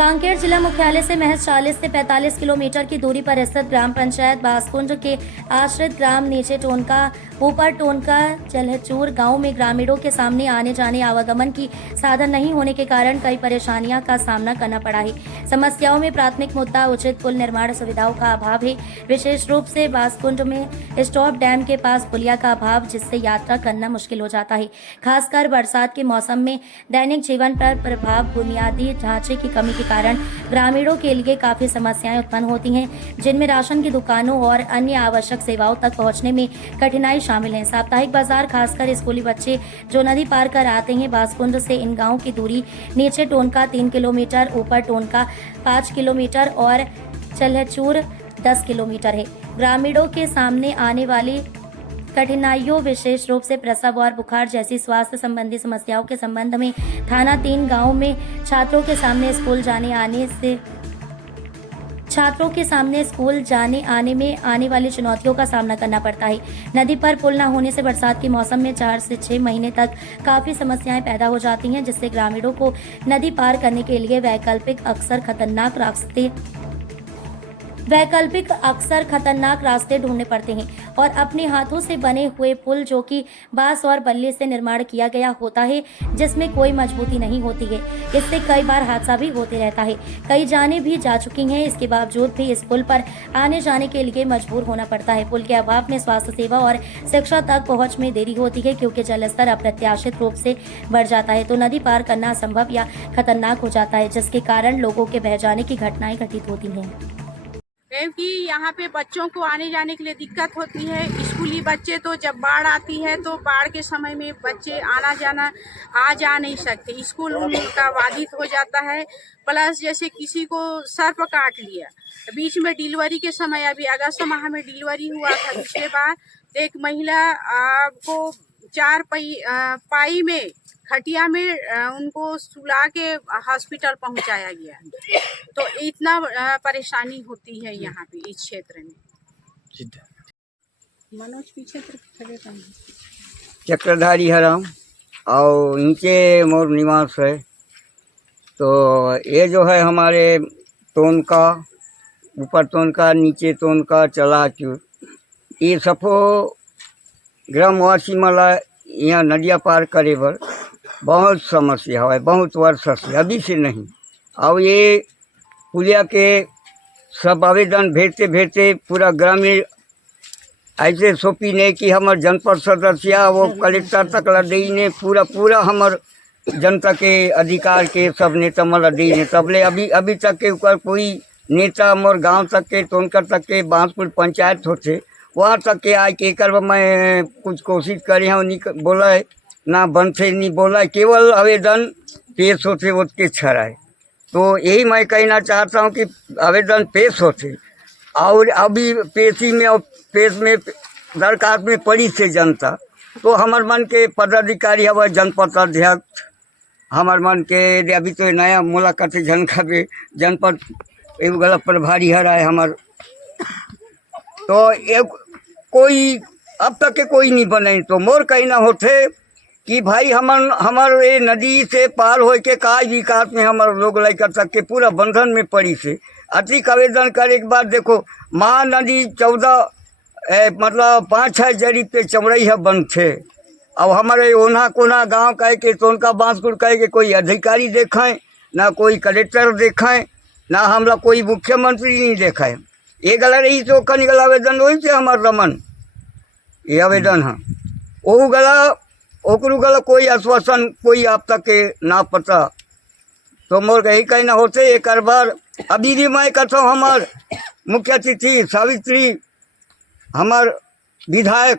कांकेर जिला मुख्यालय से महज 40 से 45 किलोमीटर की दूरी पर स्थित ग्राम पंचायत बासकुंड के आश्रित ग्राम नीचे टोनका ऊपर टोनका चलहचूर गांव में ग्रामीणों के सामने आने जाने आवागमन की साधन नहीं होने के कारण कई परेशानियों का सामना करना पड़ा है। समस्याओं में प्राथमिक मुद्दा उचित पुल निर्माण सुविधाओं का अभाव है। विशेष रूप से बासकुंड में स्टॉप डैम के पास पुलिया का अभाव, जिससे यात्रा करना मुश्किल हो जाता है। खासकर बरसात के मौसम में दैनिक जीवन पर प्रभाव बुनियादी ढांचे की कमी के कारण ग्रामीणों के लिए काफी समस्याएं उत्पन्न होती हैं, जिनमें राशन की दुकानों और अन्य आवश्यक सेवाओं तक पहुंचने में कठिनाई शामिल है। साप्ताहिक बाजार, खासकर स्कूली बच्चे जो नदी पार कर आते हैं, बासकुंड से इन गांवों की दूरी नीचे टोनका 3 किलोमीटर, ऊपर टोनका 5 किलोमीटर और चलहचूर 10 किलोमीटर है। ग्रामीणों के सामने आने वाली कठिनाइयों विशेष रूप से प्रसव और बुखार जैसी स्वास्थ्य संबंधी समस्याओं के संबंध में थाना 3 गांव में छात्रों के सामने स्कूल जाने आने में आने वाली चुनौतियों का सामना करना पड़ता है। नदी पर पुल न होने से बरसात के मौसम में 4 से 6 महीने तक काफी समस्याएं पैदा हो जाती हैं, जिससे ग्रामीणों को नदी पार करने के लिए वैकल्पिक अक्सर खतरनाक रास्ते ढूंढने पड़ते हैं और अपने हाथों से बने हुए पुल जो कि बांस और बल्ली से निर्माण किया गया होता है, जिसमें कोई मजबूती नहीं होती है। इससे कई बार हादसा भी होते रहता है। कई जानें भी जा चुकी हैं। इसके बावजूद भी इस पुल पर आने जाने के लिए मजबूर होना पड़ता है। पुल के अभाव में स्वास्थ्य सेवा और शिक्षा तक पहुँच में देरी होती है, क्योंकि जलस्तर अप्रत्याशित रूप से बढ़ जाता है तो नदी पार करना असंभव या खतरनाक हो जाता है, जिसके कारण लोगों के बह जाने की घटनाएं घटित होती हैं। क्योंकि यहाँ पे बच्चों को आने जाने के लिए दिक्कत होती है। स्कूली बच्चे तो जब बाढ़ आती है तो बाढ़ के समय में बच्चे आ जा नहीं सकते, स्कूल उनका बाधित हो जाता है। प्लस जैसे किसी को सर्प काट लिया, बीच में डिलीवरी के समय, अभी अगस्त माह में डिलीवरी हुआ था पिछले बार, तो एक महिला को 4 पाई में खटिया में उनको सुला के हॉस्पिटल पहुंचाया गया। तो इतना परेशानी होती है यहाँ पे इस क्षेत्र में। मनोज पीछे चक्रधारी हराम और नीचे मोर निवास है। तो ये जो है हमारे टोनका, ऊपर टोनका नीचे टोनका चलाचूर, ये सफो ग्रामवासी मला यहाँ नदिया पार करे बर बहुत समस्या है, बहुत वर्ष से, अभी से नहीं। और ये पुलिया के सब आवेदन भेजते भेजते पूरा ग्रामीण ऐसे सोपी ने कि हमार जनपद सदस्य वो कलेक्टर तक लड़ी ने पूरा हमार जनता के अधिकार के सब नेता मला दी ने, तबले अभी तक के ऊपर कोई नेता मोर गांव तक के टोनकर तक के बांसपुर पंचायत होते वहाँ तक के आए के कर मैं कुछ कोशिश करे हूँ, नहीं बोला है ना बनते नहीं बोला, केवल आवेदन पेश होते उसके छड़ाए। तो यही मैं कहना चाहता हूँ कि आवेदन पेश होते और अभी पेश में दरखास्त में पड़ी से जनता, तो हमार मन के पदाधिकारी हवा जनपद अध्यक्ष, हमार मन के अभी तो नया मुलाकात जनका पे जनपद एगो गलत प्रभारी हराए हमार, तो एक कोई अब तक के कोई नहीं बने। तो मोर कहना होते कि भाई हमार ये नदी से पार हो के काय विकास में हमारे लोग लेकर तक के पूरा बंधन में पड़ी से अधिक आवेदन करे के बाद देखो महानदी 5-6 जरी पे चमड़ई है बंद थे। अब हमारे ओना कोना गांव कहे के टोनका बांसकुर कहे के कोई अधिकारी देखाएं, ना कोई कलेक्टर देखाएं, ना हमला कोई मुख्यमंत्री नहीं देखाएं। ये गला रही तो निकल आवेदन वही से हमार रमन ये आवेदन है वो गला ओकरू गला कोई आश्वासन कोई आप तक के ना पता। तो मोर यही कहना होते एक बार अभी भी मैं कहता हूँ हमार मुख्य अतिथि सावित्री, हमार विधायक